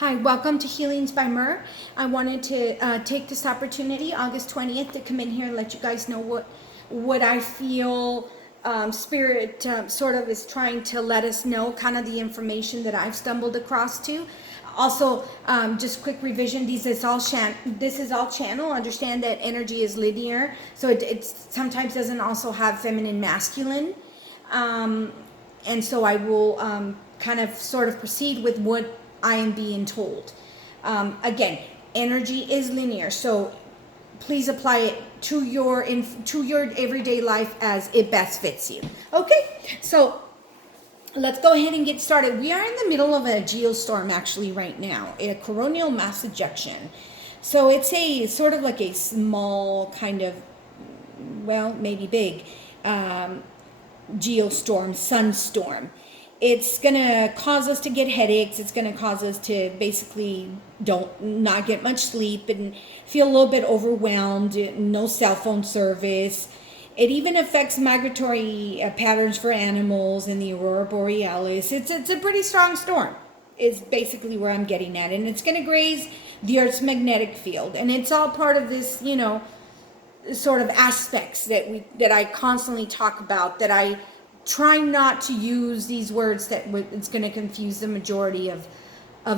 Hi, welcome to Healings by Mer. I wanted to take this opportunity, August 20th, to come in here and let you guys know what I feel Spirit sort of is trying to let us know, kind of the information that I've stumbled across to. Also, just quick revision, this is all channel. Understand that energy is linear, so it sometimes doesn't also have feminine, masculine. And so I will kind of sort of proceed with what I am being told. Again, energy is linear, so please apply it to your everyday life as it best fits you. Okay, so let's go ahead and get started. We are in the middle of a geostorm actually right now, a coronal mass ejection. So it's a sort of like a small kind of, well, maybe big geostorm, sunstorm. It's gonna cause us to get headaches. It's gonna cause us to basically not get much sleep and feel a little bit overwhelmed. No cell phone service. It even affects migratory patterns for animals in the aurora borealis. It's a pretty strong storm. Is basically where I'm getting at, and it's gonna graze the Earth's magnetic field, and it's all part of this, sort of aspects that I constantly talk about, that I try not to use these words that it's going to confuse the majority of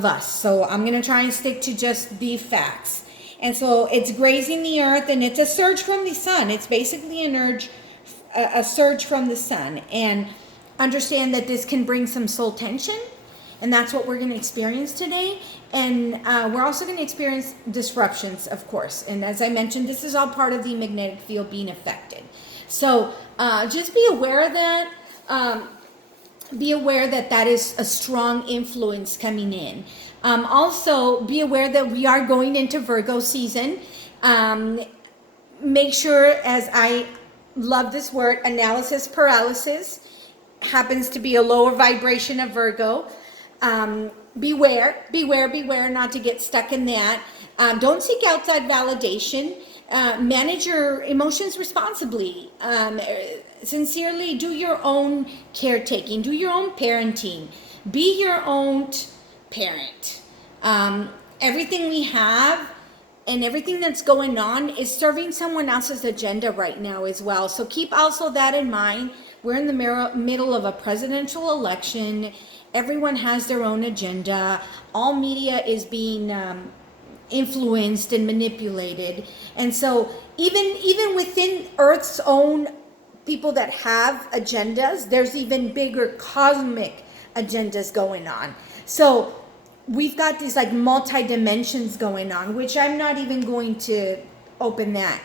us. So I'm going to try and stick to just the facts. And so it's grazing the earth, and it's a surge from the sun. It's basically a surge from the sun. And understand that this can bring some soul tension, and that's what we're going to experience today. And we're also going to experience disruptions, of course. And as I mentioned, this is all part of the magnetic field being affected. So just be aware of that. Be aware that that is a strong influence coming in. Also, be aware that we are going into Virgo season. Make sure, as I love this word, analysis paralysis happens to be a lower vibration of Virgo. Beware not to get stuck in that. Don't seek outside validation. Manage your emotions responsibly. Sincerely do your own caretaking, do your own parenting, be your own parent. Everything we have and everything that's going on is serving someone else's agenda right now as well. So keep also that in mind. We're in the middle of a presidential election. Everyone has their own agenda. All media is being influenced and manipulated. And so even within Earth's own people that have agendas, there's even bigger cosmic agendas going on. So we've got these like multi-dimensions going on, which I'm not even going to open that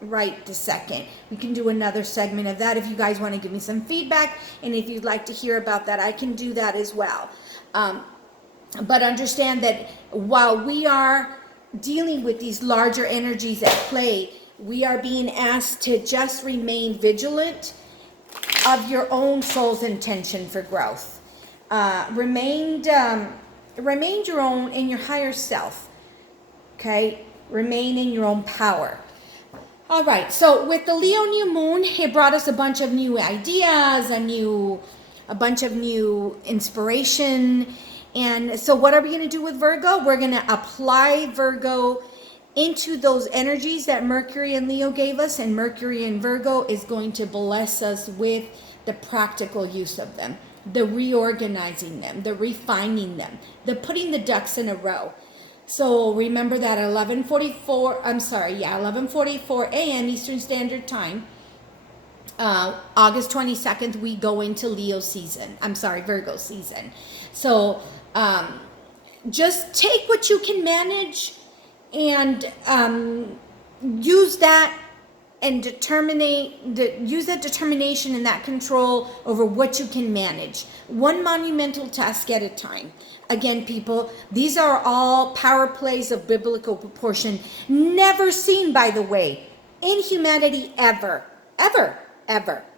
right this second. We can do another segment of that if you guys want to give me some feedback, and if you'd like to hear about that, I can do that as well. But understand that while we are dealing with these larger energies at play, we are being asked to just remain vigilant of your own soul's intention for growth. Remain your own in your higher self. Okay, remain in your own power. All right. So with the Leo new moon, it brought us a bunch of new ideas, a bunch of new inspiration. And so what are we going to do with Virgo? We're going to apply Virgo into those energies that Mercury and Leo gave us, and Mercury and Virgo is going to bless us with the practical use of them, the reorganizing them, the refining them, the putting the ducks in a row. So remember that at 11:44 a.m. Eastern Standard Time, August 22nd, we go into Virgo season. So just take what you can manage and use that and use that determination and that control over what you can manage. One monumental task at a time. Again, people, these are all power plays of biblical proportion, never seen, by the way, in humanity ever.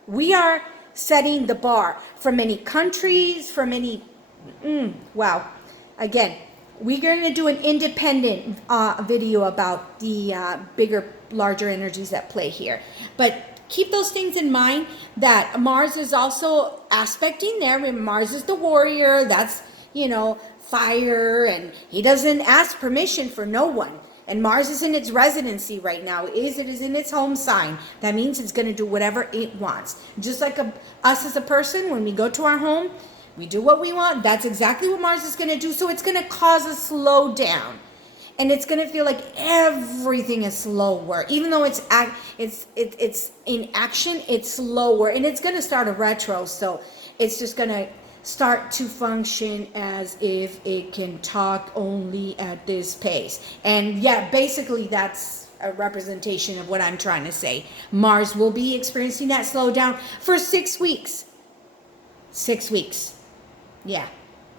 We are setting the bar for many countries, for many, wow. Again, we're going to do an independent video about the larger energies at play here. But keep those things in mind, that Mars is also aspecting there. Mars is the warrior. That's, fire, and he doesn't ask permission for no one. And Mars is in its residency right now. It is in its home sign. That means it's going to do whatever it wants. Just like us as a person, when we go to our home, we do what we want. That's exactly what Mars is going to do. So it's going to cause a slowdown. And it's going to feel like everything is slower. Even though it's in action, it's slower. And it's going to start a retro. So it's just going to start to function as if it can talk only at this pace. And yeah, basically that's a representation of what I'm trying to say. Mars will be experiencing that slowdown for 6 weeks. 6 weeks. Yeah,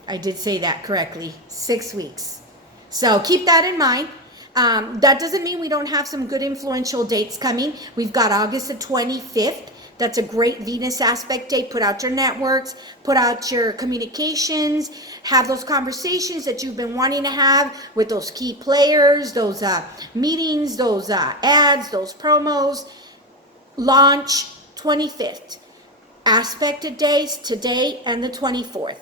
I did say that correctly. 6 weeks. So keep that in mind. That doesn't mean we don't have some good influential dates coming. We've got August the 25th. That's a great Venus aspect day. Put out your networks, put out your communications, have those conversations that you've been wanting to have with those key players, those meetings, those ads, those promos. Launch 25th. Aspected days today and the 24th.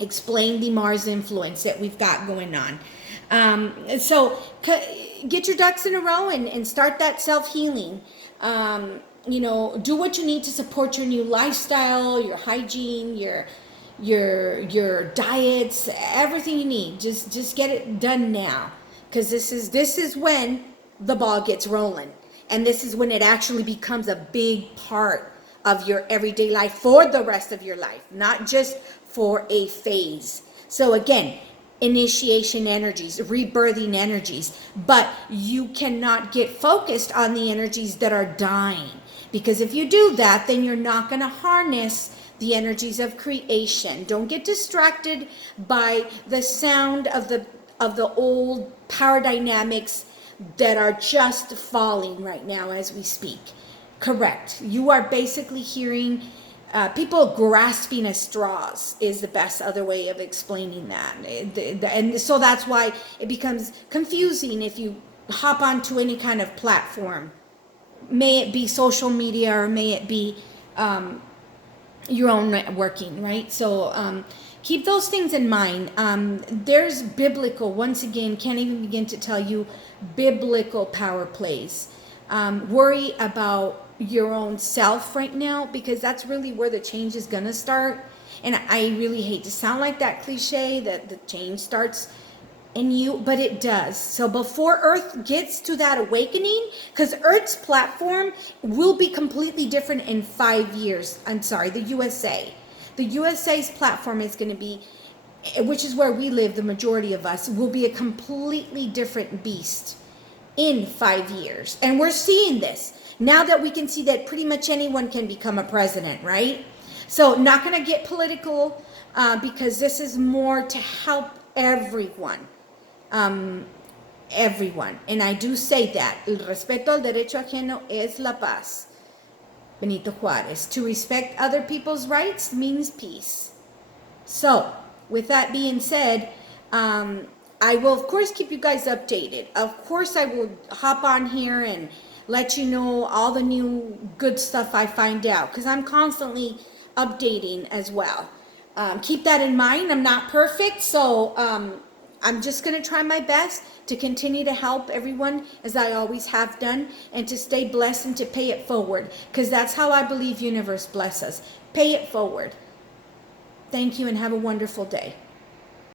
Explain the Mars influence that we've got going on. So get your ducks in a row and start that self-healing. Do what you need to support your new lifestyle, your hygiene, your diets, everything you need. Just get it done now, because this is when the ball gets rolling, and this is when it actually becomes a big part of your everyday life for the rest of your life, not just for a phase. So again, initiation energies, rebirthing energies, but you cannot get focused on the energies that are dying, because if you do that, then you're not going to harness the energies of creation. Don't get distracted by the sound of the old power dynamics that are just falling right now as we speak. Correct. You are basically hearing people grasping at straws is the best other way of explaining that. And so that's why it becomes confusing if you hop onto any kind of platform. May it be social media or may it be your own networking, right? So keep those things in mind. There's biblical, once again, can't even begin to tell you, biblical power plays. Worry about your own self right now, because that's really where the change is going to start. And I really hate to sound like that cliche that the change starts in you, but it does. So before Earth gets to that awakening, because Earth's platform will be completely different in 5 years. I'm sorry, the USA. The USA's platform is going to be, which is where we live, the majority of us, will be a completely different beast in 5 years. And we're seeing this now that we can see that pretty much anyone can become a president, right? So not going to get political because this is more to help everyone. Everyone. And I do say that. El respeto al derecho ajeno es la paz. Benito Juárez. To respect other people's rights means peace. So, with that being said, I will, of course, keep you guys updated. Of course, I will hop on here and let you know all the new good stuff I find out, because I'm constantly updating as well. Keep that in mind. I'm not perfect, so I'm just going to try my best to continue to help everyone as I always have done, and to stay blessed and to pay it forward, because that's how I believe universe bless us. Pay it forward. Thank you and have a wonderful day.